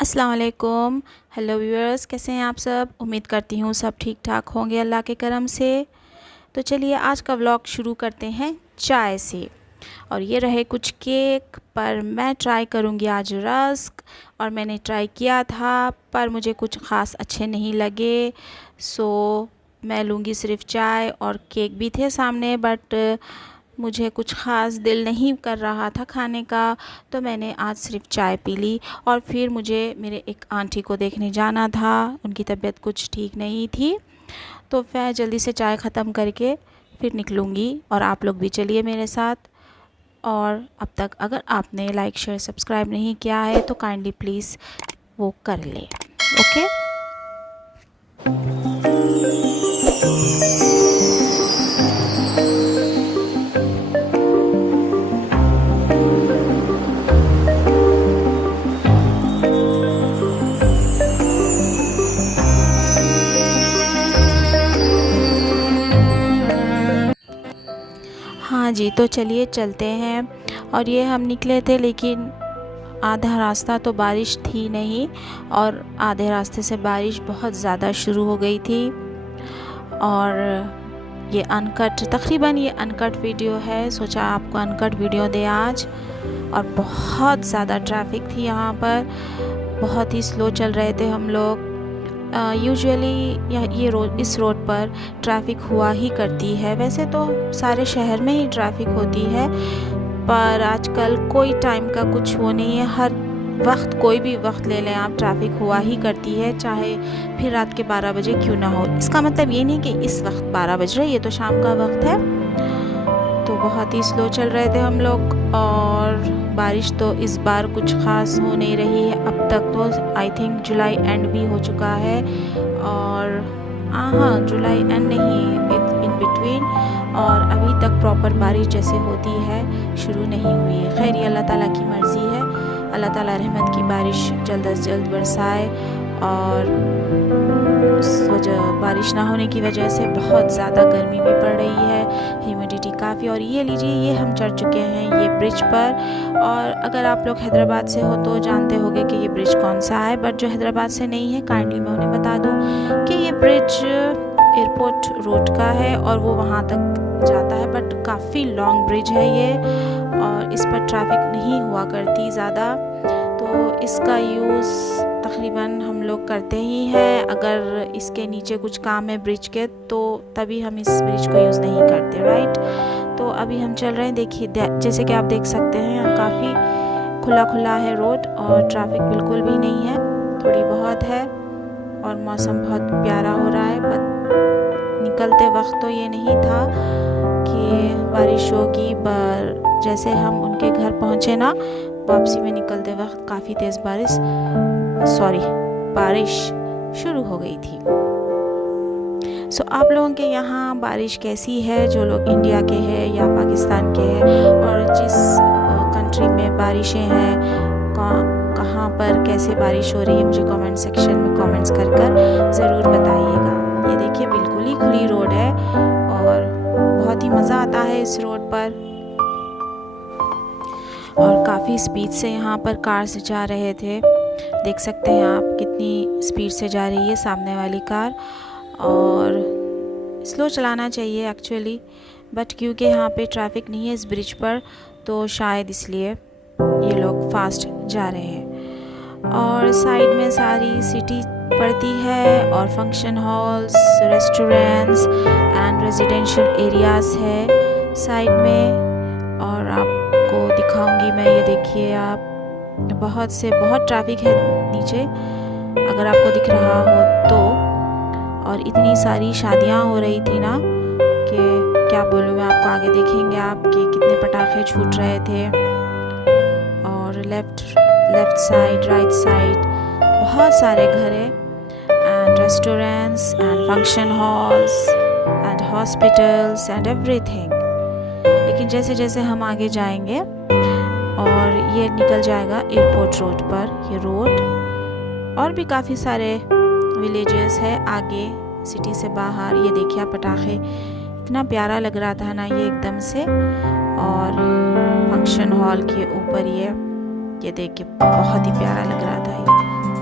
अस्सलाम वालेकुम। Hello viewers, कैसे हैं आप सब। उम्मीद करती हूँ सब ठीक ठाक होंगे अल्लाह के करम से। तो चलिए आज का व्लॉग शुरू करते हैं चाय से। और ये रहे कुछ केक, पर मैं ट्राई करूँगी आज रस्क। और मैंने ट्राई किया था पर मुझे कुछ ख़ास अच्छे नहीं लगे, सो मैं लूँगी सिर्फ़ चाय। और केक भी थे सामने बट मुझे कुछ ख़ास दिल नहीं कर रहा था खाने का, तो मैंने आज सिर्फ़ चाय पी ली। और फिर मुझे मेरे एक आंटी को देखने जाना था, उनकी तबीयत कुछ ठीक नहीं थी, तो मैं जल्दी से चाय ख़त्म करके फिर निकलूँगी। और आप लोग भी चलिए मेरे साथ। और अब तक अगर आपने लाइक शेयर सब्सक्राइब नहीं किया है तो काइंडली प्लीज़ वो कर लें। ओके। हाँ जी, तो चलिए चलते हैं। और ये हम निकले थे लेकिन आधा रास्ता तो बारिश थी नहीं, और आधे रास्ते से बारिश बहुत ज़्यादा शुरू हो गई थी। और ये अनकट, तकरीबन ये अनकट वीडियो है, सोचा आपको अनकट वीडियो दे आज। और बहुत ज़्यादा ट्रैफिक थी यहाँ पर, बहुत ही स्लो चल रहे थे हम लोग। यूजुअली ये रोड, इस रोड पर ट्रैफिक हुआ ही करती है, वैसे तो सारे शहर में ही ट्रैफिक होती है, पर आजकल कोई टाइम का कुछ वो नहीं है। हर वक्त, कोई भी वक्त ले लें आप, ट्रैफिक हुआ ही करती है, चाहे फिर रात के 12 बजे क्यों ना हो। इसका मतलब ये नहीं कि इस वक्त 12 बज रहे, ये तो शाम का वक्त है। तो बहुत ही स्लो चल रहे थे हम लोग। और बारिश तो इस बार कुछ ख़ास हो नहीं रही है अब तक। तो आई थिंक जुलाई एंड भी हो चुका है, और हाँ, जुलाई एंड नहीं, इन बिटवीन। और अभी तक प्रॉपर बारिश जैसे होती है शुरू नहीं हुई है। खैर, ये अल्लाह ताला की मर्ज़ी है। अल्लाह ताला रहमत की बारिश जल्द अज जल्द बरसाए। और उस वजह, बारिश ना होने की वजह से बहुत ज़्यादा गर्मी भी पड़ रही है, ह्यूमिडिटी काफ़ी। और ये लीजिए, ये हम चढ़ चुके हैं ये ब्रिज पर। और अगर आप लोग हैदराबाद से हो तो जानते होंगे कि ये ब्रिज कौन सा है, बट जो हैदराबाद से नहीं है काइंडली मैं उन्हें बता दूँ कि ये ब्रिज एयरपोर्ट रोड का है और वो वहाँ तक जाता है, बट काफ़ी लॉन्ग ब्रिज है ये। और इस पर ट्रैफिक नहीं हुआ करती ज़्यादा, तो इसका यूज़ तकरीबन हम लोग करते ही हैं। अगर इसके नीचे कुछ काम है ब्रिज के, तो तभी हम इस ब्रिज को यूज़ नहीं करते, राइट। तो अभी हम चल रहे हैं, देखिए जैसे कि आप देख सकते हैं काफ़ी खुला खुला है रोड, और ट्रैफिक बिल्कुल भी नहीं है, थोड़ी बहुत है। और मौसम बहुत प्यारा हो रहा है, पर निकलते वक्त तो ये नहीं था कि बारिश होगी, पर जैसे हम उनके घर पहुँचे ना, वापसी में निकलते वक्त काफ़ी तेज़ बारिश शुरू हो गई थी। सो आप लोगों के यहाँ बारिश कैसी है, जो लोग इंडिया के हैं या पाकिस्तान के हैं, और जिस कंट्री में बारिशें हैं, कहाँ पर कैसे बारिश हो रही है, मुझे कमेंट सेक्शन में कमेंट्स कर ज़रूर बताइएगा। ये देखिए बिल्कुल ही खुली रोड है और बहुत ही मज़ा आता है इस रोड पर। और काफ़ी स्पीड से यहाँ पर कार्स जा रहे थे, देख सकते हैं आप कितनी स्पीड से जा रही है सामने वाली कार। और स्लो चलाना चाहिए एक्चुअली, बट क्योंकि यहाँ पे ट्रैफिक नहीं है इस ब्रिज पर, तो शायद इसलिए ये लोग फास्ट जा रहे हैं। और साइड में सारी सिटी पड़ती है, और function halls, restaurants and residential areas है साइड में। और आपको दिखाऊंगी मैं, ये देखिए आप, बहुत ट्रैफिक है नीचे, अगर आपको दिख रहा हो तो। और इतनी सारी शादियां हो रही थी ना कि क्या बोलूँ मैं आपको, आगे देखेंगे आप कि कितने पटाखे छूट रहे थे। और लेफ़्ट साइड, राइट साइड बहुत सारे घर हैं, and restaurants and function halls and hospitals and everything. लेकिन जैसे जैसे हम आगे जाएंगे, और ये निकल जाएगा एयरपोर्ट रोड पर, ये रोड। और भी काफ़ी सारे विलेजेस है आगे सिटी से बाहर। ये देखिए आप, पटाखे इतना प्यारा लग रहा था ना ये एकदम से। और फंक्शन हॉल के ऊपर ये देखिए बहुत ही प्यारा लग रहा था ये।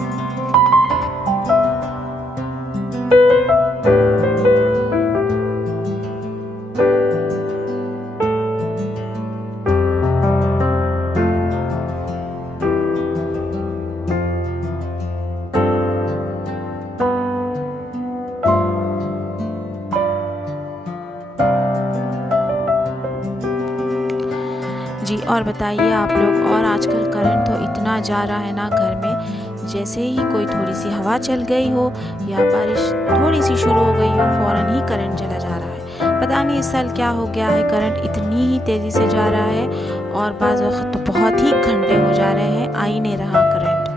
और बताइए आप लोग। और आजकल करंट तो इतना जा रहा है ना घर में, जैसे ही कोई थोड़ी सी हवा चल गई हो या बारिश थोड़ी सी शुरू हो गई हो, फ़ौरन ही करंट चला जा रहा है। पता नहीं इस साल क्या हो गया है, करंट इतनी ही तेज़ी से जा रहा है और बाज़ वक्त तो बहुत ही घंटे हो जा रहे हैं, आ ही नहीं रहा करंट।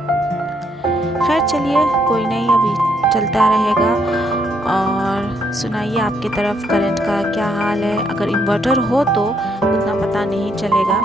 खैर चलिए, कोई नहीं, अभी चलता रहेगा। और सुनाइए आपकी तरफ करंट का क्या हाल है। अगर इन्वर्टर हो तो उतना पता नहीं चलेगा।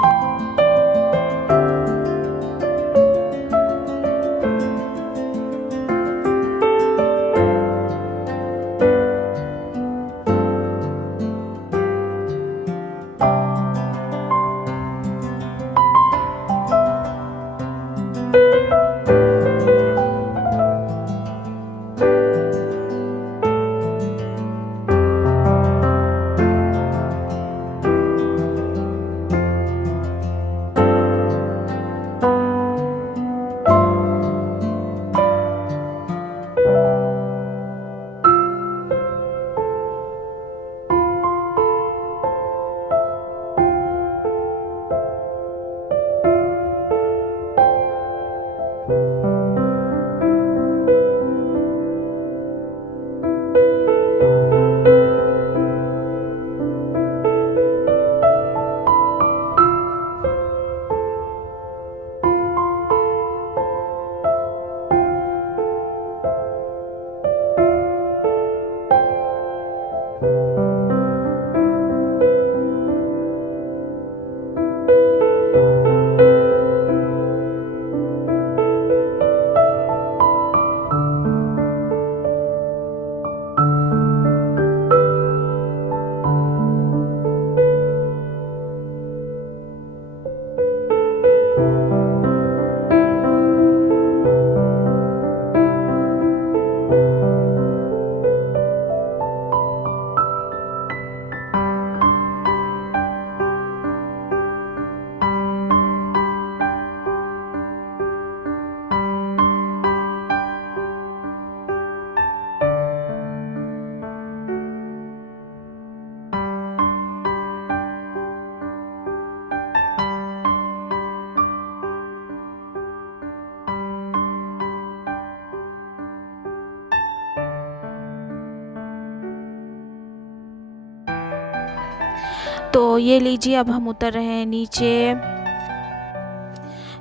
तो ये लीजिए, अब हम उतर रहे हैं नीचे।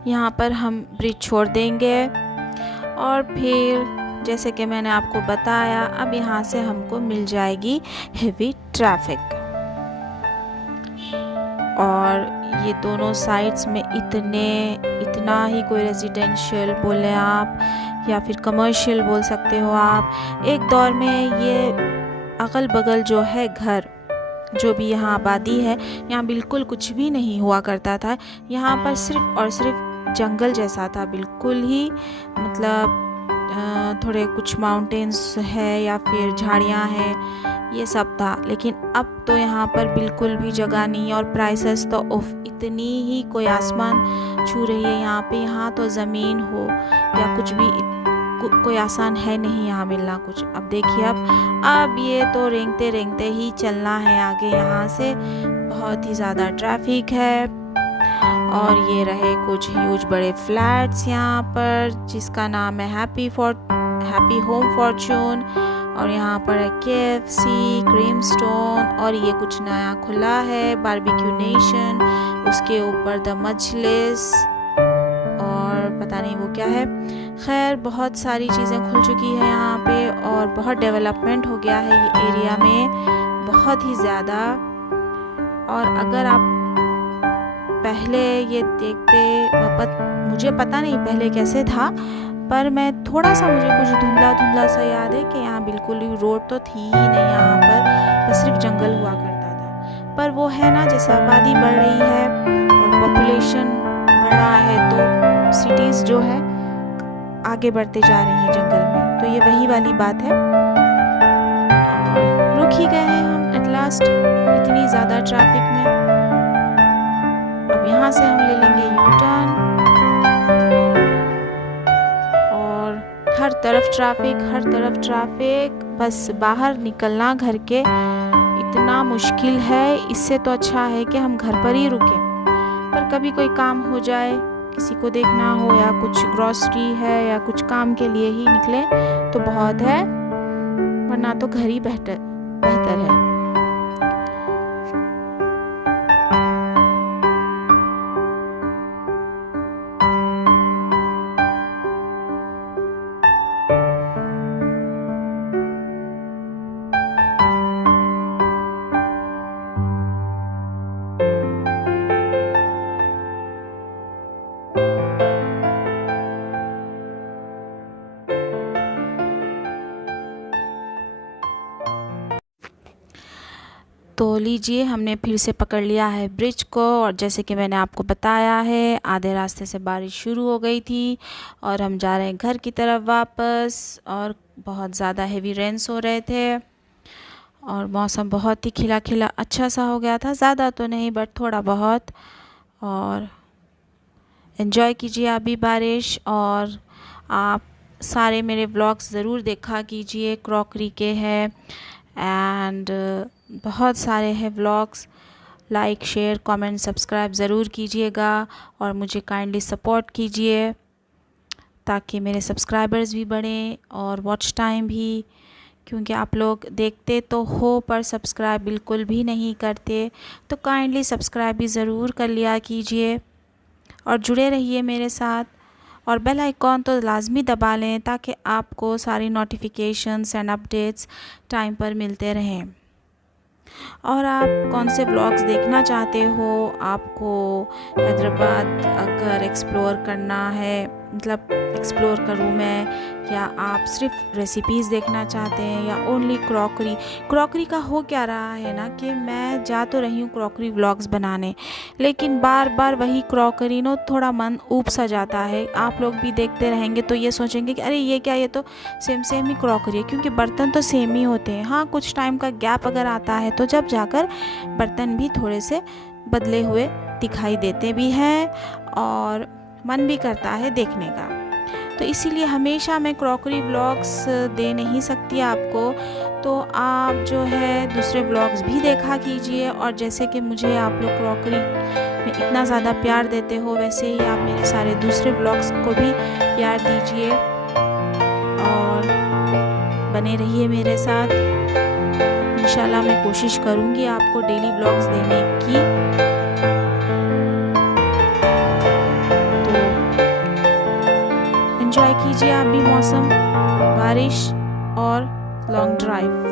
यहाँ पर हम ब्रिज छोड़ देंगे और फिर जैसे कि मैंने आपको बताया, अब यहाँ से हमको मिल जाएगी हेवी ट्रैफिक। और ये दोनों साइड्स में इतना ही कोई रेजिडेंशियल बोले आप या फिर कमर्शियल बोल सकते हो आप। एक दौर में ये अगल बगल जो है घर, जो भी यहाँ आबादी है, यहाँ बिल्कुल कुछ भी नहीं हुआ करता था। यहाँ पर सिर्फ और सिर्फ जंगल जैसा था, बिल्कुल ही, मतलब थोड़े कुछ माउंटेन्स है या फिर झाड़ियाँ हैं, ये सब था। लेकिन अब तो यहाँ पर बिल्कुल भी जगह नहीं, और प्राइसेस तो इतनी ही कोई आसमान छू रही है यहाँ पे। यहाँ तो ज़मीन हो या कुछ भी कोई आसान है नहीं यहाँ मिलना कुछ। अब देखिए, अब ये तो रेंगते रेंगते ही चलना है आगे। यहाँ से बहुत ही ज़्यादा ट्रैफिक है। और ये रहे कुछ ह्यूज बड़े फ्लैट्स यहाँ पर, जिसका नाम है हैप्पी होम फॉर्चून। और यहाँ पर है KFC, क्रीमस्टोन, और ये कुछ नया खुला है बारबेक्यू नेशन, उसके ऊपर द मजलिस, और पता नहीं वो क्या है। खैर बहुत सारी चीज़ें खुल चुकी है यहाँ पे, और बहुत डेवलपमेंट हो गया है ये एरिया में, बहुत ही ज़्यादा। और अगर आप पहले ये देखते, मुझे पता नहीं पहले कैसे था, पर मैं थोड़ा सा, मुझे कुछ धुंधला धुंधला सा याद है कि यहाँ बिल्कुल ही रोड तो थी ही नहीं यहाँ पर, बस सिर्फ जंगल हुआ करता था। पर वो है ना, जैसे आबादी बढ़ रही है और पॉपुलेशन बढ़ रहा है, तो सिटीज़ जो है आगे बढ़ते जा रही हैं जंगल में, तो ये वही वाली बात है। और रुक ही गए हैं हम एट लास्ट इतनी ज़्यादा ट्रैफिक में। अब यहाँ से हम ले लेंगे यू टर्न, और हर तरफ ट्रैफिक, बस बाहर निकलना घर के इतना मुश्किल है। इससे तो अच्छा है कि हम घर पर ही रुकें, पर कभी कोई काम हो जाए, किसी को देखना हो या कुछ ग्रॉसरी है या कुछ काम के लिए ही निकले तो बहुत है, वरना तो घर ही बेहतर है। तो लीजिए, हमने फिर से पकड़ लिया है ब्रिज को, और जैसे कि मैंने आपको बताया है, आधे रास्ते से बारिश शुरू हो गई थी और हम जा रहे हैं घर की तरफ वापस। और बहुत ज़्यादा हेवी रेन्स हो रहे थे और मौसम बहुत ही खिला खिला अच्छा सा हो गया था, ज़्यादा तो नहीं बट थोड़ा बहुत। और एंजॉय कीजिए आप भी बारिश, और आप सारे मेरे व्लॉग्स ज़रूर देखा कीजिए, क्रॉकरी के हैं एंड बहुत सारे हैं vlogs. Like share comment subscribe ज़रूर कीजिएगा और मुझे काइंडली सपोर्ट कीजिए ताकि मेरे सब्सक्राइबर्स भी बढ़ें और वॉच टाइम भी, क्योंकि आप लोग देखते तो हो पर सब्सक्राइब बिल्कुल भी नहीं करते, तो काइंडली सब्सक्राइब भी ज़रूर कर लिया कीजिए और जुड़े रहिए मेरे साथ। और बेल आइकॉन तो लाजमी दबा लें ताकि आपको सारी नोटिफिकेशंस एंड अपडेट्स टाइम पर मिलते रहें। और आप कौन से ब्लॉग्स देखना चाहते हो, आपको हैदराबाद अगर एक्सप्लोर करना है, मतलब एक्सप्लोर करूँ मैं, या आप सिर्फ रेसिपीज़ देखना चाहते हैं या ओनली क्रॉकरी का हो क्या रहा है ना कि मैं जा तो रही हूँ क्रॉकरी व्लॉग्स बनाने, लेकिन बार बार वही क्रॉकरी नो थोड़ा मन ऊब सा जाता है। आप लोग भी देखते रहेंगे तो ये सोचेंगे कि अरे ये क्या, ये तो सेम ही क्रॉकरी है, क्योंकि बर्तन तो सेम ही होते हैं। हाँ, कुछ टाइम का गैप अगर आता है तो जब जाकर बर्तन भी थोड़े से बदले हुए दिखाई देते भी हैं और मन भी करता है देखने का। तो इसीलिए हमेशा मैं क्रॉकरी व्लॉग्स दे नहीं सकती आपको, तो आप जो है दूसरे व्लॉग्स भी देखा कीजिए। और जैसे कि मुझे आप लोग क्रॉकरी में इतना ज़्यादा प्यार देते हो, वैसे ही आप मेरे सारे दूसरे व्लॉग्स को भी प्यार दीजिए और बने रहिए मेरे साथ। इंशाल्लाह मैं कोशिश करूँगी आपको डेली व्लॉग्स देने की। एंजॉय कीजिए आप भी मौसम, बारिश और long drive.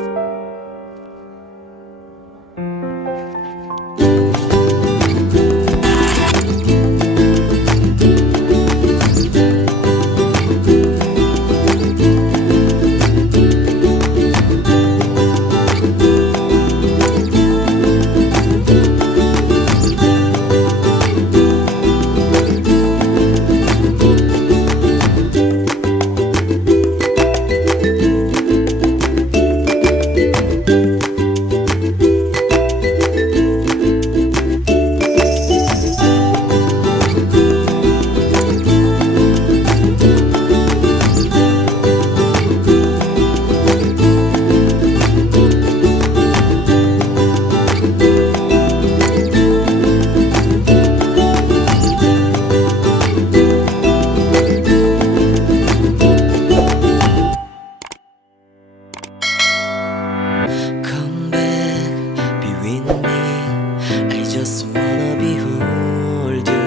just wanna behold you.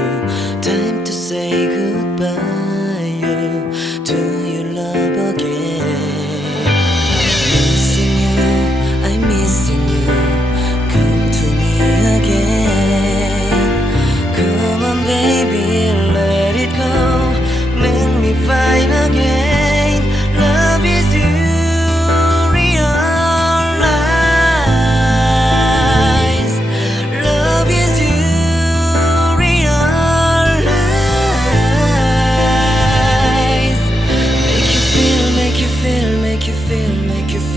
Time to say goodbye. You, do you love